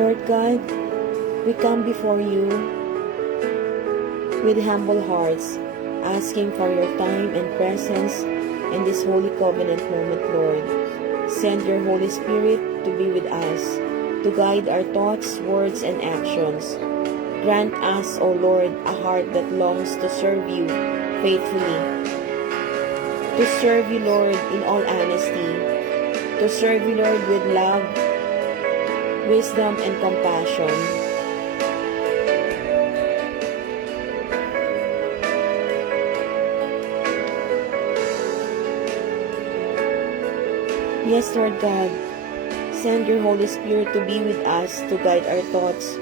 Lord God, we come before you with humble hearts, asking for your time and presence in this holy covenant moment, Lord. Send your Holy Spirit to be with us, to guide our thoughts, words, and actions. Grant us, O Lord, a heart that longs to serve you faithfully, to serve you, Lord, in all honesty, to serve you, Lord, with love, wisdom, and compassion. Yes, Lord God, send your Holy Spirit to be with us, to guide our thoughts,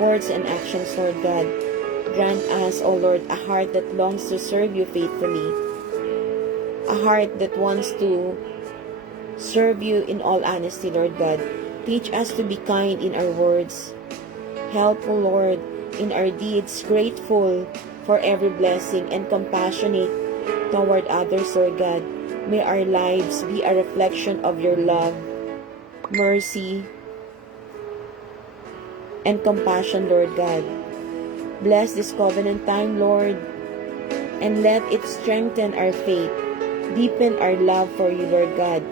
words, and actions, Lord God. Grant us, O Lord, a heart that longs to serve you faithfully, a heart that wants to serve you in all honesty, Lord God. Teach us to be kind in our words, helpful, Lord, in our deeds, grateful for every blessing, and compassionate toward others, Lord God. May our lives be a reflection of your love, mercy, and compassion, Lord God. Bless this covenant time, Lord, and let it strengthen our faith, deepen our love for you, Lord God,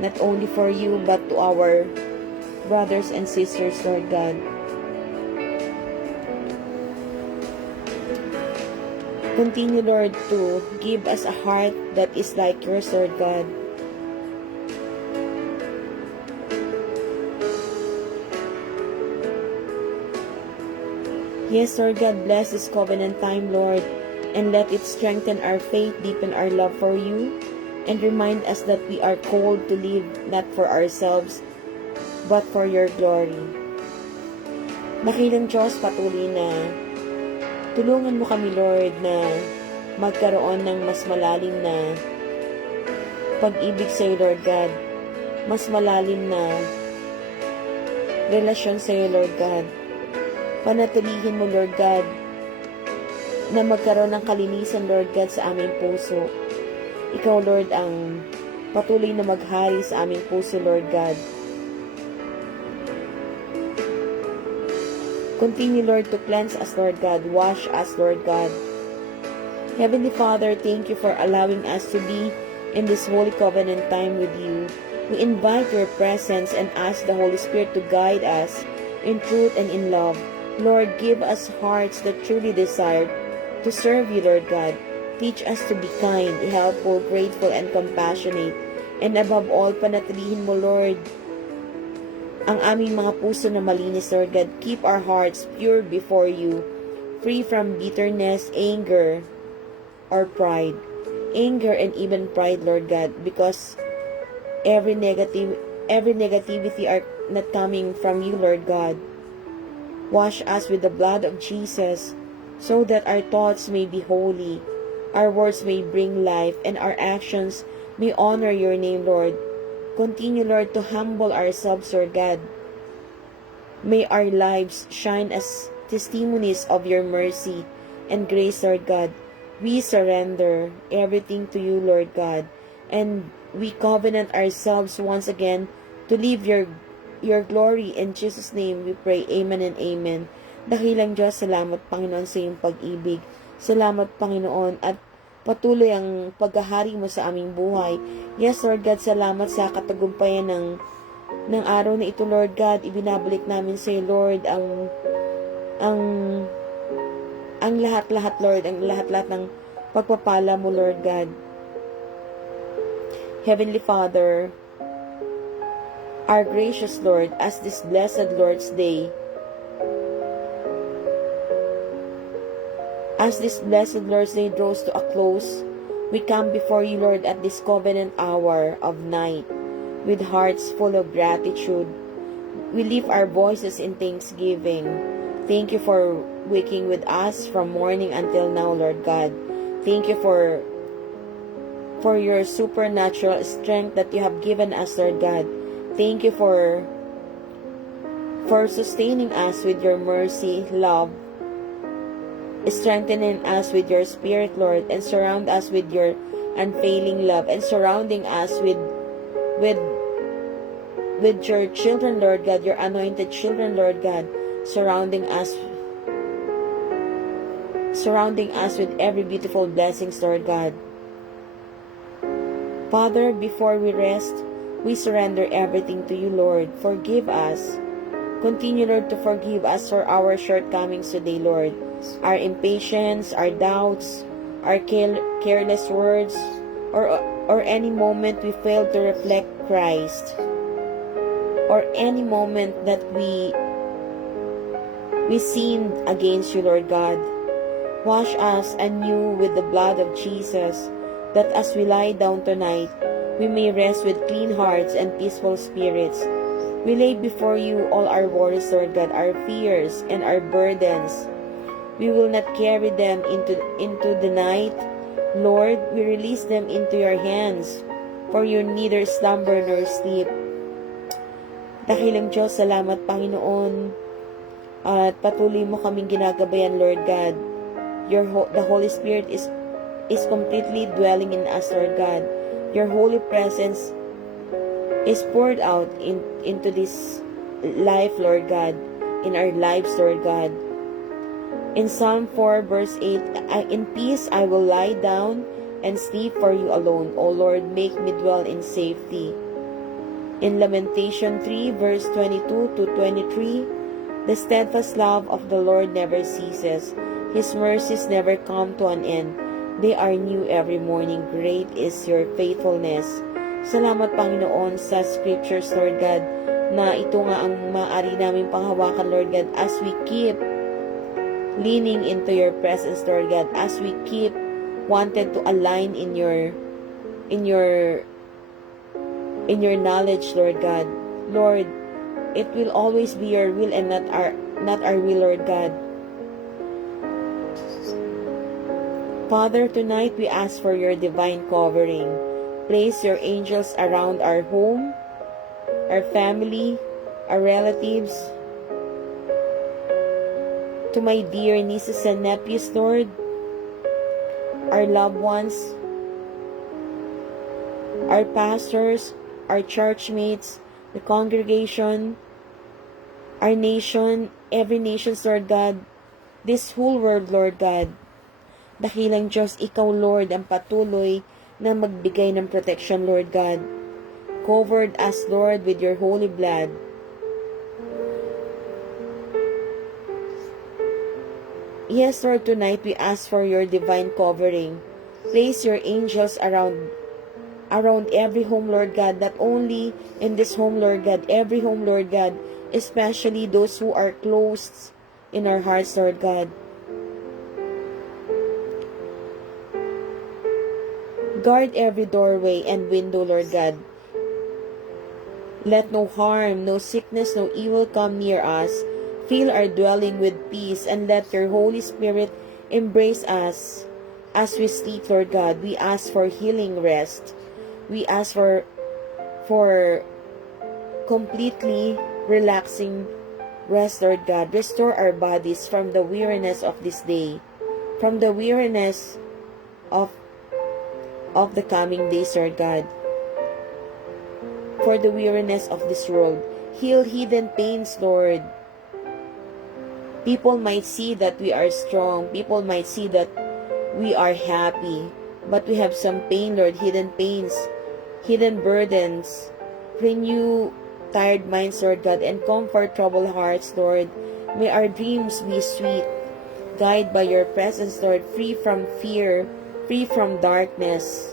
not only for you, but to our brothers and sisters, Lord God. Continue, Lord, to give us a heart that is like yours, Lord God. Yes, Lord God, bless this covenant time, Lord, and let it strengthen our faith, deepen our love for you, and remind us that we are called to live not for ourselves, but for your glory. Dakilang Diyos, patuloy na tulungan mo kami, Lord, na magkaroon ng mas malalim na pag-ibig sa iyo, Lord God. Mas malalim na relasyon sa iyo, Lord God. Panatilihin mo, Lord God, na magkaroon ng kalinisan, Lord God, sa aming puso. Ikaw, Lord, ang patuloy na maghari sa aming puso, Lord God. Continue, Lord, to cleanse us, Lord God. Wash us, Lord God. Heavenly Father, thank you for allowing us to be in this holy covenant time with you. We invite your presence and ask the Holy Spirit to guide us in truth and in love. Lord, give us hearts that truly desire to serve you, Lord God. Teach us to be kind, helpful, grateful, and compassionate. And above all, panatilihin mo, Lord, ang aming mga puso na malinis, Lord God. Keep our hearts pure before you, free from bitterness, anger, or pride. Anger and even pride, Lord God, because every negativity are not coming from you, Lord God. Wash us with the blood of Jesus, so that our thoughts may be holy, our words may bring life, and our actions may honor your name, Lord. Continue, Lord, to humble ourselves, Lord God. May our lives shine as testimonies of your mercy and grace, Lord God. We surrender everything to you, Lord God, and we covenant ourselves once again to live your glory. In Jesus' name we pray, amen and amen. Dakilang Diyos, salamat Panginoon sa iyong pag-ibig. Salamat Panginoon at patuloy ang paghahari mo sa aming buhay. Yes, Lord God, salamat sa katagumpayan ng araw na ito, Lord God. Ibinabalik namin sa iyo, Lord, ang lahat-lahat, Lord, ang lahat-lahat ng pagpapala mo, Lord God. Heavenly Father, our gracious Lord, as this blessed Lord's Day, draws to a close, we come before you, Lord, at this covenant hour of night, with hearts full of gratitude. We lift our voices in thanksgiving. Thank you for waking with us from morning until now, Lord God. Thank you for your supernatural strength that you have given us, Lord God. Thank you for sustaining us with your mercy, love, strengthening us with your Spirit, Lord, and surround us with your unfailing love, and surrounding us with with your children, Lord God, your anointed children, Lord God, surrounding us with every beautiful blessings, Lord God. Father, before we rest, we surrender everything to you, Lord. Forgive us. Continue, Lord, to forgive us for our shortcomings today, Lord. Our impatience, our doubts, our careless words, or any moment we failed to reflect Christ, or any moment that we sinned against you, Lord God. Wash us anew with the blood of Jesus, that as we lie down tonight, we may rest with clean hearts and peaceful spirits. We lay before you all our worries, Lord God, our fears and our burdens. We will not carry them into the night. Lord, we release them into your hands, for you neither slumber nor sleep. Dakilang Diyos, salamat Panginoon, at patuloy mo kaming ginagabayan, Lord God. The Holy Spirit is completely dwelling in us, Lord God. Your holy presence is poured out into this life, Lord God, in our lives, Lord God. In Psalm 4 verse 8, in peace I will lie down and sleep, for you alone, O Lord, make me dwell in safety. In Lamentation 3 verse 22 to 23, the steadfast love of the Lord never ceases. His mercies never come to an end. They are new every morning. Great is your faithfulness. Salamat, Panginoon, sa scriptures, Lord God, na ito nga ang maaari namin panghawakan, Lord God, as we keep leaning into your presence, Lord God, as we keep wanted to align in your knowledge, Lord God. Lord, it will always be your will and not our will, Lord God. Father, tonight we ask for your divine covering. Place your angels around our home, our family, our relatives, to my dear nieces and nephews, Lord, our loved ones, our pastors, our church mates, the congregation, our nation, every nation, Lord God, this whole world, Lord God. Dakilang Diyos, ikaw, Lord, ang patuloy na magbigay ng protection, Lord God. Covered us, Lord, with your holy blood. Yes, Lord, tonight we ask for your divine covering. Place your angels around every home, Lord God, not only in this home, Lord God, every home, Lord God, especially those who are close in our hearts, Lord God. Guard every doorway and window, Lord God. Let no harm, no sickness, no evil come near us. Fill our dwelling with peace, and let your Holy Spirit embrace us as we sleep, Lord God. We ask for healing rest. We ask for completely relaxing rest, Lord God. Restore our bodies from the weariness of this day, from the weariness of the coming days, Lord God, for the weariness of this world. Heal hidden pains, Lord. People might see that we are strong. People might see that we are happy. But we have some pain, Lord, hidden pains, hidden burdens. Renew tired minds, Lord God, and comfort troubled hearts, Lord. May our dreams be sweet, guided by your presence, Lord, free from fear, free from darkness.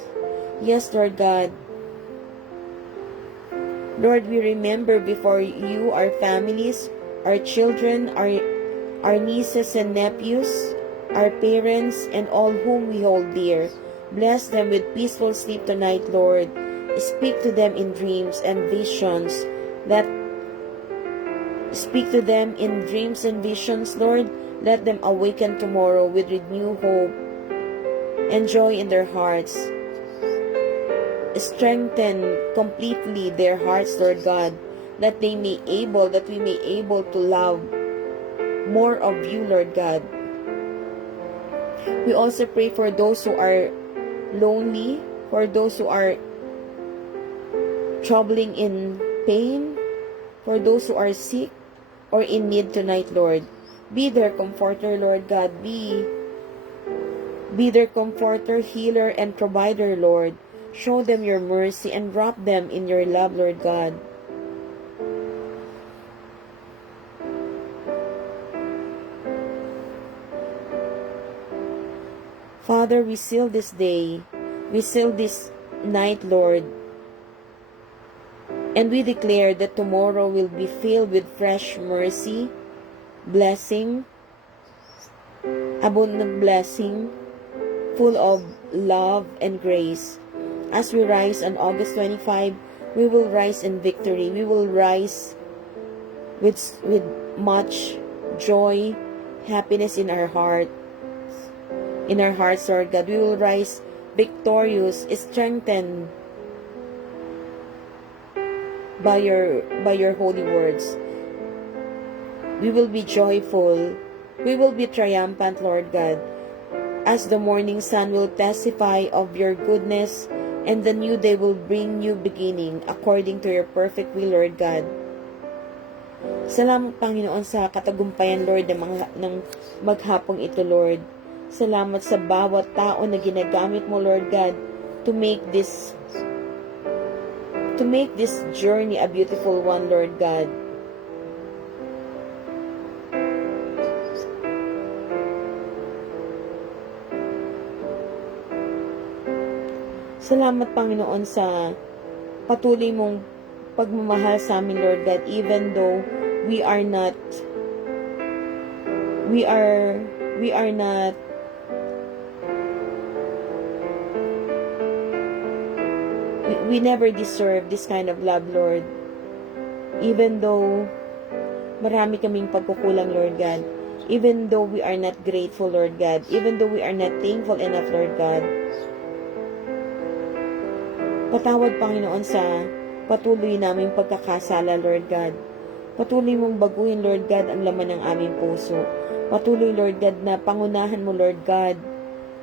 Yes, Lord God. Lord, we remember before you our families, our children, our nieces and nephews, our parents, and all whom we hold dear. Bless them with peaceful sleep tonight, Lord. Speak to them in dreams and visions. Speak to them in dreams and visions, Lord. Let them awaken tomorrow with renewed hope and joy in their hearts. Strengthen completely their hearts, Lord God, that we may able to love more of you, Lord God. We also pray for those who are lonely, for those who are troubling in pain, for those who are sick or in need tonight, Lord. Be their comforter, Lord God. Be their comforter, healer, and provider, Lord. Show them your mercy and wrap them in your love, Lord God. Father, we seal this day. We seal this night, Lord. And we declare that tomorrow will be filled with fresh mercy, blessing, abundant blessing, full of love and grace. As we rise on August 25, we will rise in victory. We will rise with much joy, happiness in our heart. In our hearts, Lord God, we will rise victorious, strengthened by your holy words. We will be joyful. We will be triumphant, Lord God, as the morning sun will testify of your goodness, and the new day will bring new beginning according to your perfect will, Lord God. Salamat, Panginoon, sa katagumpayan, Lord, ng maghapong ito, Lord. Salamat sa bawat tao na ginagamit mo, Lord God, to make this journey a beautiful one, Lord God. Salamat, Panginoon, sa patuloy mong pagmamahal sa amin, Lord God, even though we never deserve this kind of love, Lord. Even though marami kaming pagkukulang, Lord God. Even though we are not grateful, Lord God. Even though we are not thankful enough, Lord God. Patawad, Panginoon, sa patuloy naming pagkakasala, Lord God. Patuloy mong baguhin, Lord God, ang laman ng aming puso. Patuloy, Lord God, na pangunahan mo, Lord God,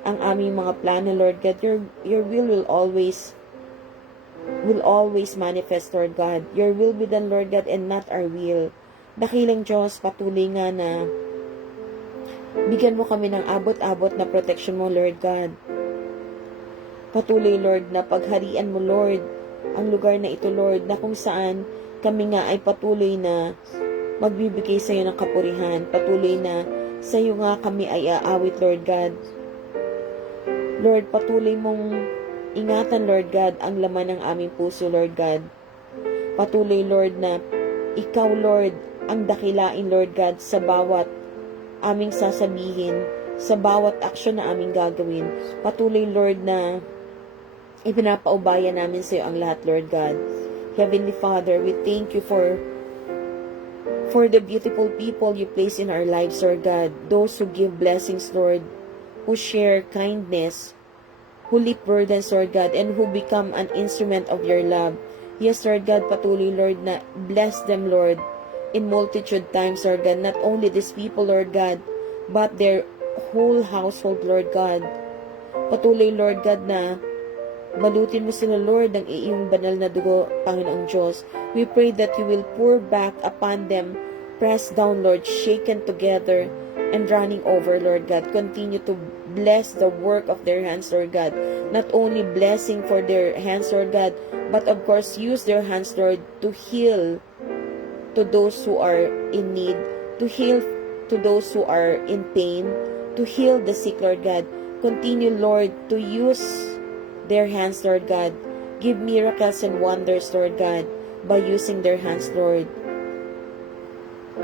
ang aming mga plano, Lord God. Your will always manifest, Lord God. Your will be done, Lord God, and not our will. Dakilang Diyos, patuloy nga na bigyan mo kami ng abot-abot na protection mo, Lord God. Patuloy, Lord, na pagharian mo, Lord, ang lugar na ito, Lord, na kung saan kami nga ay patuloy na magbibigay sa iyo ng kapurihan. Patuloy na sa iyo nga kami ay aawit, Lord God. Lord, patuloy mong ingatan, Lord God, ang laman ng aming puso, Lord God. Patuloy, Lord, na ikaw, Lord, ang dakilain, Lord God, sa bawat aming sasabihin, sa bawat aksyon na aming gagawin. Patuloy, Lord, na ipinapaubaya namin sa iyo ang lahat, Lord God. Heavenly Father, we thank you for the beautiful people you place in our lives, Lord God. Those who give blessings, Lord, who share kindness, who lift burdens, Lord God, and who become an instrument of your love. Yes, Lord God, patuloy, Lord, na bless them, Lord, in multitude times, Lord God. Not only these people, Lord God, but their whole household, Lord God. Patuloy, Lord God, na balutin mo sila, Lord, ng iyong banal na dugo, Panginoong Diyos. We pray that you will pour back upon them, pressed down, Lord, shaken together, and running over, Lord God. Continue to bless the work of their hands, Lord God. Not only blessing for their hands, Lord God, but of course, use their hands, Lord, to heal to those who are in need, to heal to those who are in pain, to heal the sick, Lord God. Continue, Lord, to use their hands, Lord God. Give miracles and wonders, Lord God, by using their hands, Lord.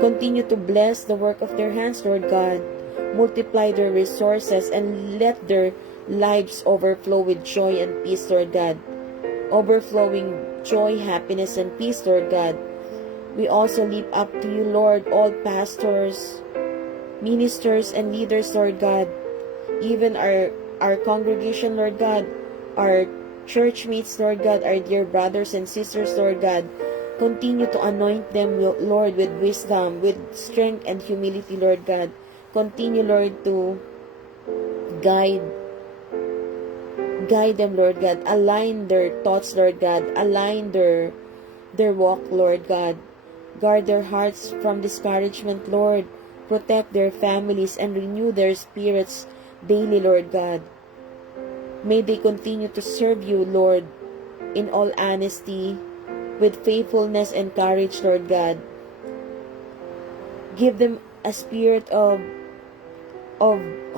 Continue to bless the work of their hands, Lord God. Multiply their resources and let their lives overflow with joy and peace, Lord God. Overflowing joy, happiness, and peace, Lord God. We also lift up to you, Lord, all pastors, ministers, and leaders, Lord God. Even our congregation, Lord God, our church mates, Lord God, our dear brothers and sisters, Lord God. Continue to anoint them, Lord, with wisdom, with strength and humility, Lord God. Continue, Lord, to guide them, Lord God. Align their thoughts, Lord God. Align their their walk, Lord God. Guard their hearts from discouragement, Lord. Protect their families and renew their spirits daily, Lord God. May they continue to serve you, Lord, in all honesty, with faithfulness and courage, Lord God. Give them a spirit of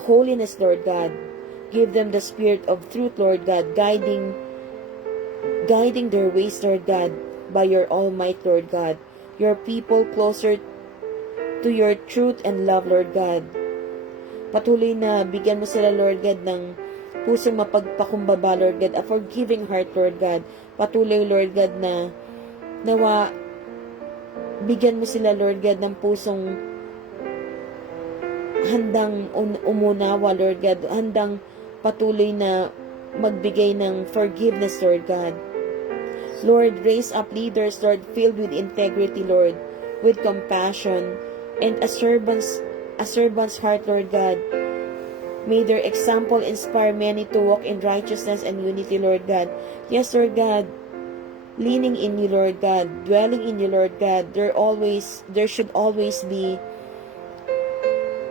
holiness, Lord God. Give them the spirit of truth, Lord God, guiding their ways, Lord God, by your almight, Lord God. Your people closer to your truth and love, Lord God. Patuloy na bigyan mo sila, Lord God, ng pusong mapagpakumbaba, Lord God, a forgiving heart, Lord God. Patuloy, Lord God, na nawa bigyan mo sila, Lord God, ng pusong handang umunawa, Lord God, handang patuloy na magbigay ng forgiveness, Lord God. Lord, raise up leaders, Lord, filled with integrity, Lord, with compassion, and a servant's heart, Lord God. May their example inspire many to walk in righteousness and unity, Lord God. Yes, Lord God, leaning in you, Lord God, dwelling in you, Lord God. There should always be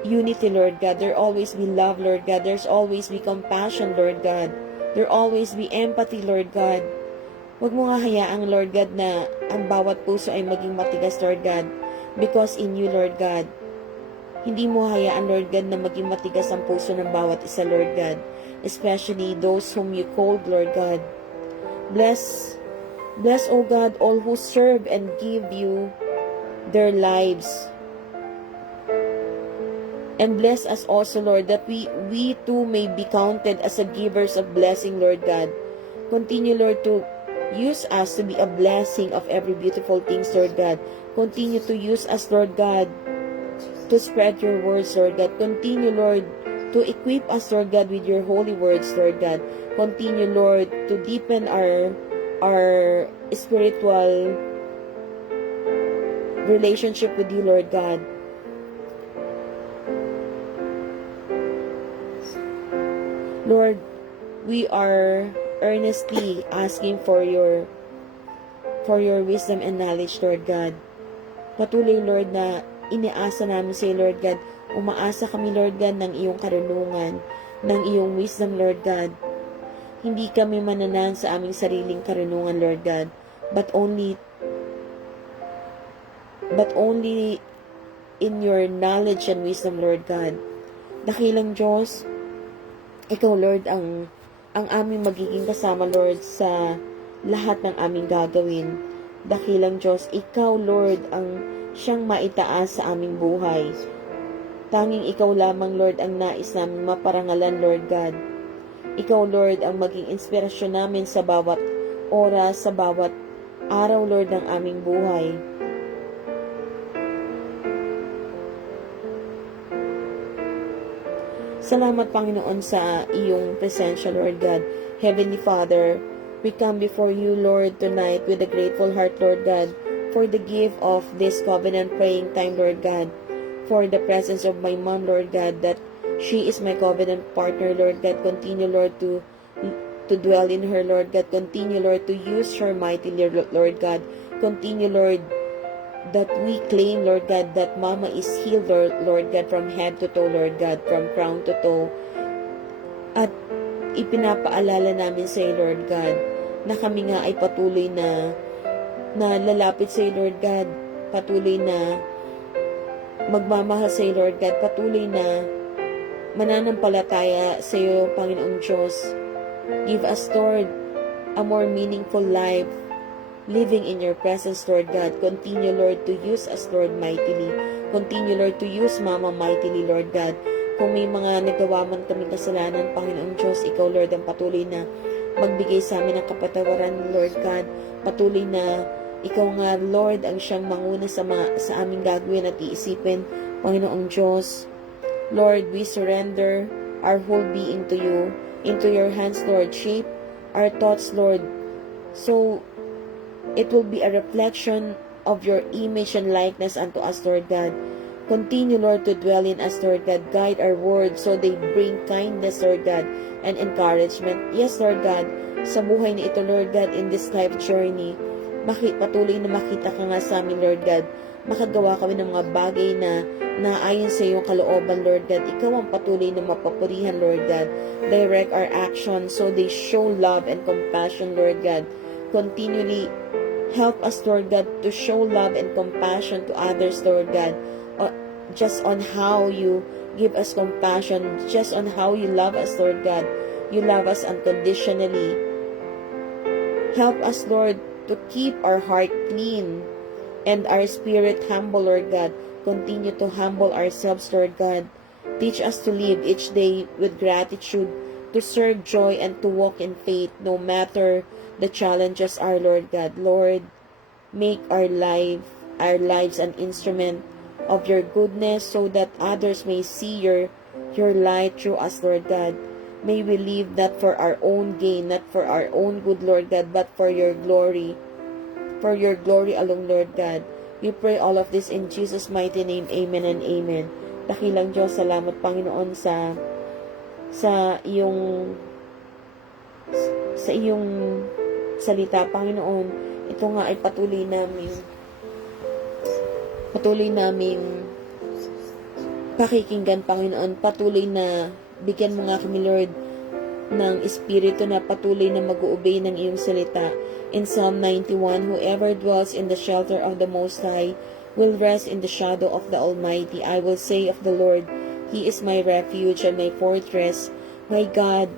unity, Lord God. There always be love, Lord God. There's always be compassion, Lord God. There always be empathy, Lord God. Huwag mo nga hayaang, Lord God, na ang bawat puso ay maging matigas, Lord God. Because in you, Lord God, hindi mo hayaan, Lord God, na maging matigas ang puso ng bawat isa, Lord God. Especially those whom you called, Lord God. Bless, O God, all who serve and give you their lives. And bless us also, Lord, that we too may be counted as a givers of blessing, Lord God. Continue, Lord, to use us to be a blessing of every beautiful things, Lord God. Continue to use us, Lord God, to spread your words, Lord God. Continue, Lord, to equip us, Lord God, with your holy words, Lord God. Continue, Lord, to deepen our spiritual relationship with you, Lord God. Lord, we are earnestly asking for your wisdom and knowledge, Lord God. Patuloy, Lord, na iniasa namin sa iyo, Lord God. Umaasa kami, Lord God, ng iyong karunungan, ng iyong wisdom, Lord God. Hindi kami mananan sa aming sariling karunungan, Lord God, but only in your knowledge and wisdom, Lord God. Dakilang Diyos, ikaw, Lord, ang aming magiging kasama, Lord, sa lahat ng aming gagawin. Dakilang Diyos, ikaw, Lord, ang siyang maitaas sa aming buhay. Tanging ikaw lamang, Lord, ang nais namin maparangalan, Lord God. Ikaw, Lord, ang maging inspirasyon namin sa bawat oras, sa bawat araw, Lord, ng aming buhay. Salamat, Panginoon, sa iyong presensya, Lord God. Heavenly Father, we come before you, Lord, tonight with a grateful heart, Lord God, for the gift of this covenant praying time, Lord God, for the presence of my mom, Lord God, that she is my covenant partner, Lord God. Continue, Lord, to dwell in her, Lord God. Continue, Lord, to use her mightily, Lord God. Continue, Lord, that we claim, Lord God, that Mama is healed, Lord God, from head to toe, Lord God, from crown to toe. At ipinapaalala namin sa iyo, Lord God, na kami nga ay patuloy na lalapit sa iyo, Lord God. Patuloy na magmamahal sa iyo, Lord God. Patuloy na mananampalataya sa iyo, Panginoong Diyos. Give us, Lord, a more meaningful life living in your presence, Lord God. Continue, Lord, to use us, Lord, mightily. Continue, Lord, to use Mama mightily, Lord God. Kung may mga nagawa man kaming kasalanan, Panginoong Diyos, ikaw, Lord, ang patuloy na magbigay sa amin ng kapatawaran, Lord God. Patuloy na ikaw nga, Lord, ang siyang manguna sa aming gagawin at iisipin, Panginoong Diyos. Lord, we surrender our whole being to you, into your hands, Lord. Shape our thoughts, Lord, so it will be a reflection of your image and likeness unto us, Lord God. Continue, Lord, to dwell in us, Lord God. Guide our words so they bring kindness, Lord God, and encouragement. Yes, Lord God, sa buhay na ito, Lord God, in this life journey, patuloy na makita ka nga sa amin, Lord God. Makagawa kami ng mga bagay na ayon sa iyong kalooban, Lord God. Ikaw ang patuloy na mapapurihan, Lord God. Direct our actions so they show love and compassion, Lord God. Continually help us, Lord God, to show love and compassion to others, Lord God. Just on how you give us compassion, just on how you love us, Lord God. You love us unconditionally. Help us, Lord, to keep our heart clean and our spirit humble, Lord God. Continue to humble ourselves, Lord God. Teach us to live each day with gratitude, to serve joy, and to walk in faith, no matter the challenges are, Lord God. Lord, make our lives an instrument of your goodness so that others may see your light through us, Lord God. May we live not for our own gain, not for our own good, Lord God, but for your glory alone, Lord God. We pray all of this in Jesus' mighty name. Amen and amen. Dakilang Diyos, salamat Panginoon sa iyong salita, Panginoon. Ito nga ay patuloy naming pakikinggan, Panginoon. Patuloy na bigyan mo nga kami, Lord, ng espiritu na patuloy na mag-uobey ng iyong salita. In Psalm 91, whoever dwells in the shelter of the Most High will rest in the shadow of the Almighty. I will say of the Lord, He is my refuge and my fortress, my God,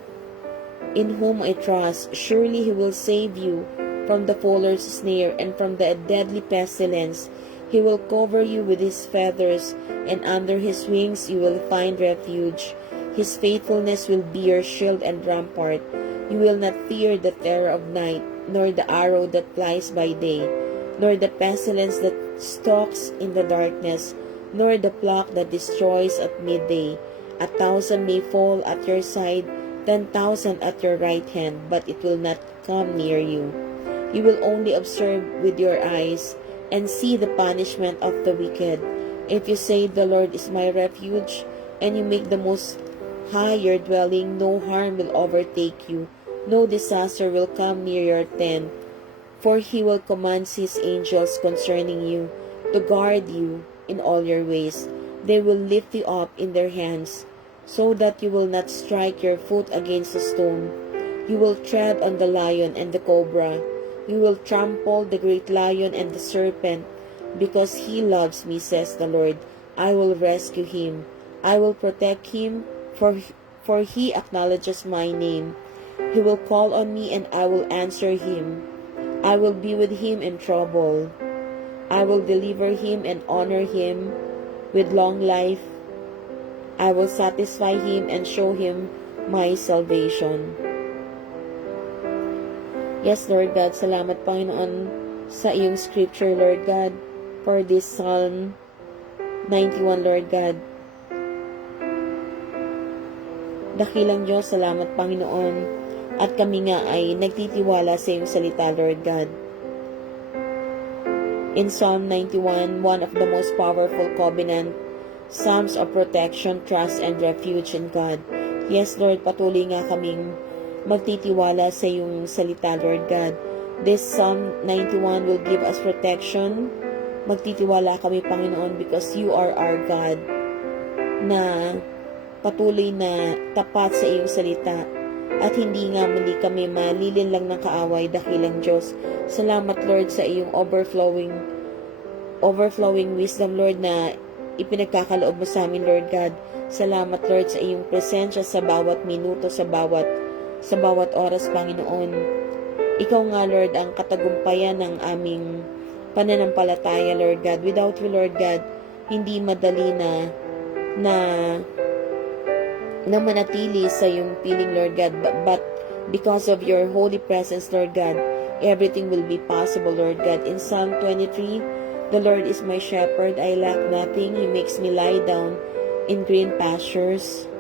in whom I trust. Surely He will save you from the fowler's snare and from the deadly pestilence. He will cover you with His feathers, and under His wings you will find refuge. His faithfulness will be your shield and rampart. You will not fear the terror of night, nor the arrow that flies by day, nor the pestilence that stalks in the darkness, nor the plague that destroys at midday. 1,000 may fall at your side, 10,000 at your right hand, but it will not come near you. You will only observe with your eyes and see the punishment of the wicked. If you say, the Lord is my refuge, and you make the Most High your dwelling, no harm will overtake you, no disaster will come near your tent. For He will command His angels concerning you, to guard you in all your ways. They will lift you up in their hands, so that you will not strike your foot against a stone. You will tread on the lion and the cobra. You will trample the great lion and the serpent. Because He loves me, says the Lord, I will rescue him. I will protect him, for he acknowledges my name. He will call on me, and I will answer him. I will be with him in trouble. I will deliver him and honor him with long life. I will satisfy him and show him my salvation. Yes, Lord God, salamat Panginoon sa iyong scripture, Lord God, for this Psalm 91, Lord God. Dakilang Diyos, salamat Panginoon, at kami nga ay nagtitiwala sa iyong salita, Lord God. In Psalm 91, one of the most powerful covenant, Psalms of protection, trust, and refuge in God. Yes, Lord, patuloy nga kaming magtitiwala sa iyong salita, Lord God. This Psalm 91 will give us protection. Magtitiwala kami, Panginoon, because you are our God, na patuloy na tapat sa iyong salita, at hindi nga muli kami malilin lang ng kaaway, dakilang Diyos. Salamat, Lord, sa iyong overflowing wisdom, Lord, na ipinagkakaloob mo sa amin, Lord God. Salamat, Lord, sa iyong presensya sa bawat minuto, sa bawat oras, Panginoon. Ikaw nga, Lord, ang katagumpayan ng aming pananampalataya, Lord God. Without you, Lord God, hindi madali na manatili sa iyong piling, Lord God. But because of your holy presence, Lord God, everything will be possible, Lord God. In Psalm 23, the Lord is my shepherd, I lack nothing. He makes me lie down in green pastures.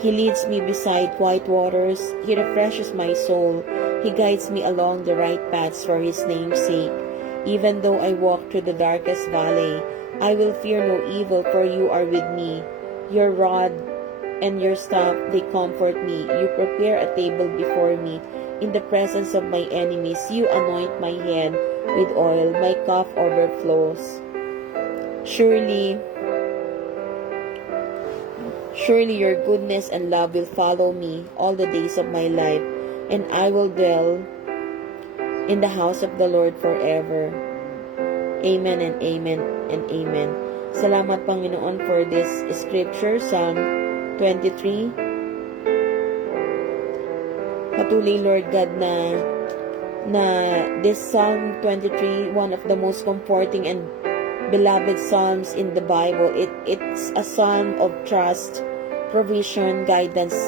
He leads me beside quiet waters. He refreshes my soul. He guides me along the right paths for His name's sake. Even though I walk through the darkest valley, I will fear no evil, for you are with me. Your rod and your staff, they comfort me. You prepare a table before me in the presence of my enemies. You anoint my head with oil. My cup overflows. Surely your goodness and love will follow me all the days of my life, and I will dwell in the house of the Lord forever. Amen and amen and amen. Salamat, Panginoon, for this scripture, Psalm 23. Patuloy, Lord God, na this Psalm 23, one of the most comforting and beloved psalms in the Bible. It's a psalm of trust, provision, guidance,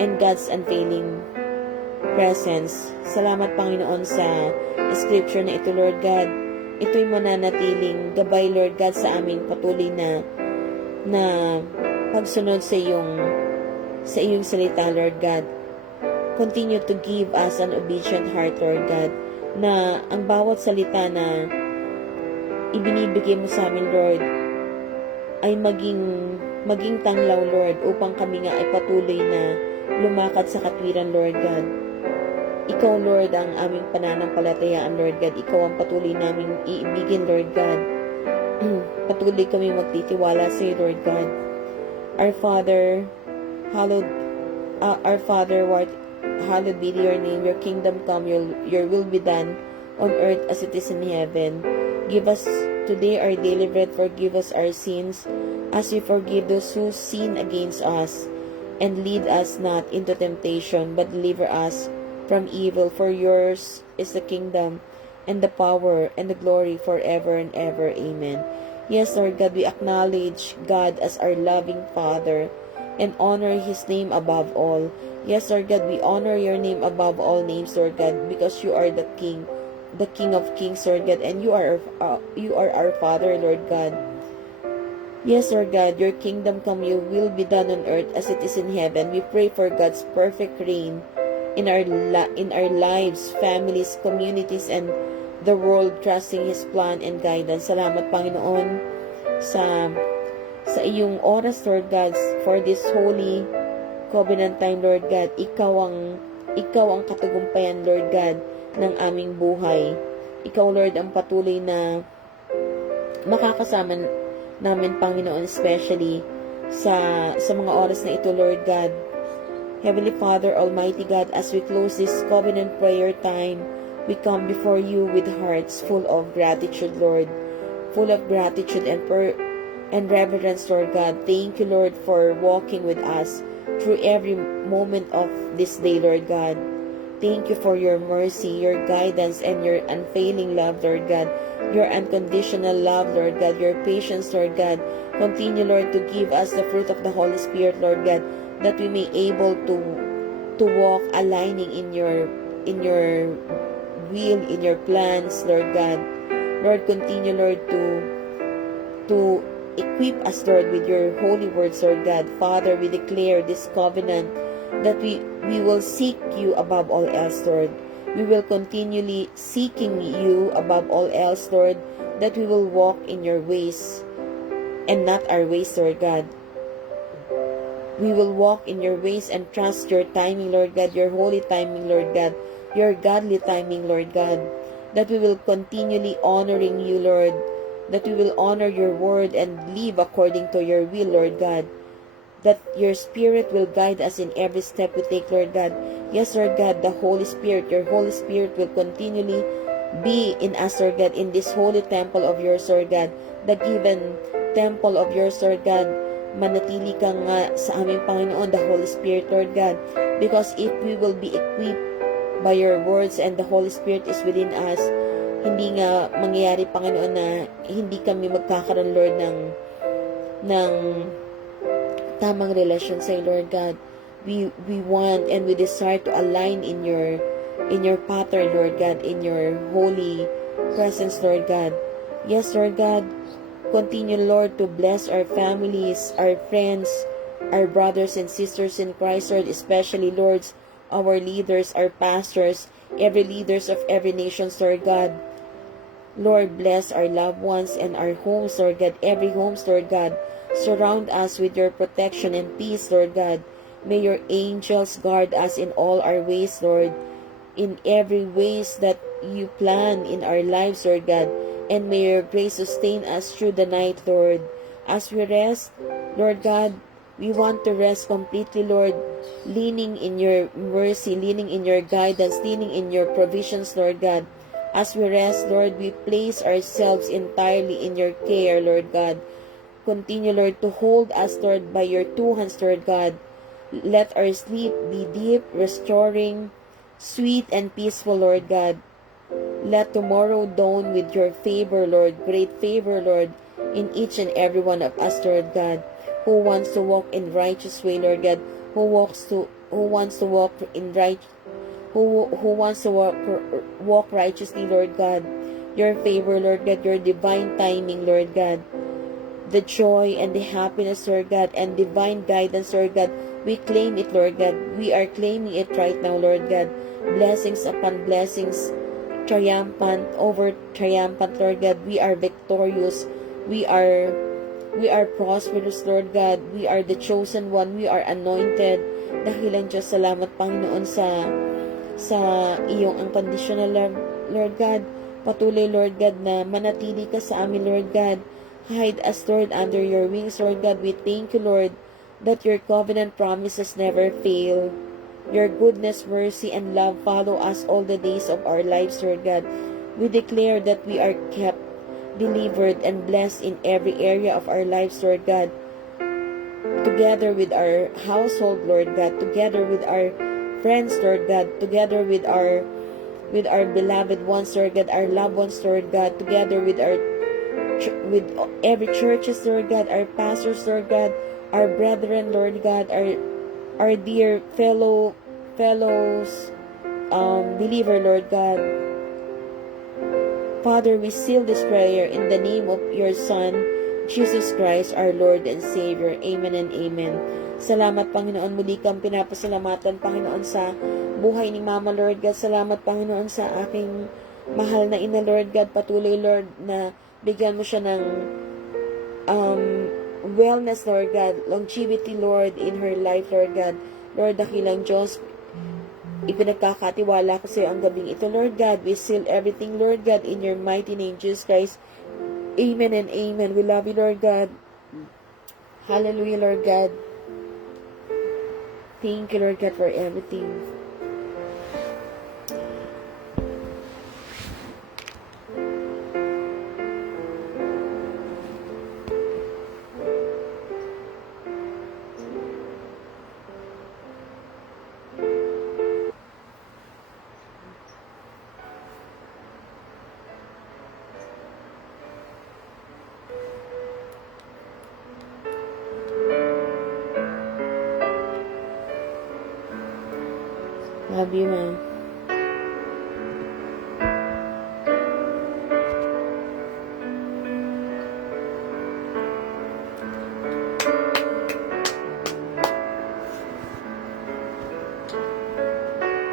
and God's unfailing presence. Salamat, Panginoon, sa scripture na ito, Lord God. Ito'y mananatiling gabay, Lord God, sa aming patuloy na pagsunod sa iyong salita, Lord God. Continue to give us an obedient heart, Lord God, na ang bawat salita na ibinibigay mo sa amin, Lord, ay maging tanglaw, Lord, upang kami nga ay patuloy na lumakad sa katwiran, Lord God. Ikaw, Lord, ang aming pananampalatayaan, Lord God. Ikaw ang patuloy naming iibigin, Lord God. Patuloy kami magtitiwala sa iyo, Lord God. Our Father, hallowed be your name. Your kingdom come, your will be done on earth as it is in heaven. Give us today our daily bread. Forgive us our sins, as we forgive those who sin against us. And lead us not into temptation, but deliver us from evil. For yours is the kingdom, and the power, and the glory forever and ever. Amen. Yes, Lord God, we acknowledge God as our loving Father, and honor His name above all. Yes, Lord God, we honor your name above all names, Lord God, because you are the King of Kings, Lord God, and you are our Father, Lord God. Yes, Lord God, your kingdom come, your will be done on earth as it is in heaven. We pray for God's perfect reign in our lives, families, communities, and the world, trusting His plan and guidance. Salamat, Panginoon, sa iyong oras, Lord God, for this holy covenant time, Lord God. Ikaw ang katagumpayan, Lord God, ng aming buhay. Ikaw, Lord, ang patuloy na makakasama namin, Panginoon, especially sa mga oras na ito, Lord God. Heavenly Father, Almighty God, as we close this covenant prayer time, we come before you with hearts full of gratitude, Lord. Full of gratitude and reverence, Lord God. Thank you, Lord, for walking with us through every moment of this day, Lord God. Thank you for your mercy, your guidance, and your unfailing love, Lord God. Your unconditional love, Lord God. Your patience, Lord God. Continue, Lord, to give us the fruit of the Holy Spirit, Lord God, that we may able to walk aligning in your will, in your plans, Lord God. Lord, continue, Lord, to equip us, Lord, with your holy words, Lord God. Father, we declare this covenant that we will seek you above all else, Lord. We will continually seeking you above all else, Lord, that we will walk in your ways and not our ways, Lord God. We will walk in your ways and trust your timing, Lord God, your holy timing, Lord God, your godly timing, Lord God, that we will continually honoring you, Lord, that we will honor your word and live according to your will, Lord God, that your Spirit will guide us in every step we take, Lord God. Yes, Lord God, the Holy Spirit, your Holy Spirit will continually be in us, Lord God, in this holy temple of yours, Lord God, the given temple of yours, Lord God. Manatili ka nga sa aming Panginoon, the Holy Spirit, Lord God, because if we will be equipped by your words and the Holy Spirit is within us, hindi nga mangyayari, Panginoon, na hindi kami magkakaroon, Lord, ng tamang relasyon sa Lord God. We want and we desire to align in your pattern, Lord God, in your holy presence, Lord God. Yes, Lord God, continue, Lord, to bless our families, our friends, our brothers and sisters in Christ, Lord, especially, Lord, our leaders, our pastors, every leaders of every nation, Lord God. Lord, bless our loved ones and our homes, Lord God, every homes, Lord God. Surround us with your protection and peace, Lord God. May your angels guard us in all our ways, Lord. in every ways that you plan in our lives, Lord God. And may your grace sustain us through the night, Lord. As we rest, Lord God, we want to rest completely, Lord, leaning in your mercy, leaning in your guidance, leaning in your provisions, Lord God. As we rest, Lord, we place ourselves entirely in your care, Lord God. Continue, Lord, to hold us, Lord, by your two hands, Lord God. Let our sleep be deep, restoring, sweet, and peaceful, Lord God. Let tomorrow dawn with your favor, Lord, great favor, Lord, in each and every one of us, Lord God, who wants to walk in righteous way, Lord God, who wants to walk in right, who wants to walk righteously, Lord God. Your favor, Lord God, your divine timing, Lord God, the joy and the happiness, Lord God, and divine guidance, Lord God. We claim it, Lord God. We are claiming it right now, Lord God. Blessings upon blessings, triumphant over triumphant, Lord God. We are victorious. We are prosperous, Lord God. We are the chosen one. We are anointed. Dahilan Diyos, salamat, Panginoon, sa iyong unconditional love, Lord God. Patuloy, Lord God, na manatili ka sa amin, Lord God. Hide us, Lord, under your wings, Lord God. We thank you, Lord, that your covenant promises never fail. Your goodness, mercy, and love follow us all the days of our lives, Lord God. We declare that we are kept, delivered, and blessed in every area of our lives, Lord God. Together with our household, Lord God. Together with our friends, Lord God. Together with our beloved ones, Lord God. Our loved ones, Lord God. Together with with every churches, Lord God, our pastors, Lord God, our brethren, Lord God, our dear fellows, believer, Lord God. Father, we seal this prayer in the name of your Son, Jesus Christ, our Lord and Savior. Amen and amen. Salamat, Panginoon. Muli kang pinapasalamatan, Panginoon, sa buhay ni Mama, Lord God. Salamat, Panginoon, sa aking mahal na ina, Lord God. Patuloy, Lord, na bigyan mo siya ng wellness, Lord God. Longevity, Lord, in her life, Lord God. Lord, dakilang Diyos, ipinagkakatiwala ko sa iyo ang gabing ito, Lord God. We seal everything, Lord God, in your mighty name, Jesus Christ. Amen and amen. We love you, Lord God. Hallelujah, Lord God. Thank you, Lord God, for everything. Love you, man.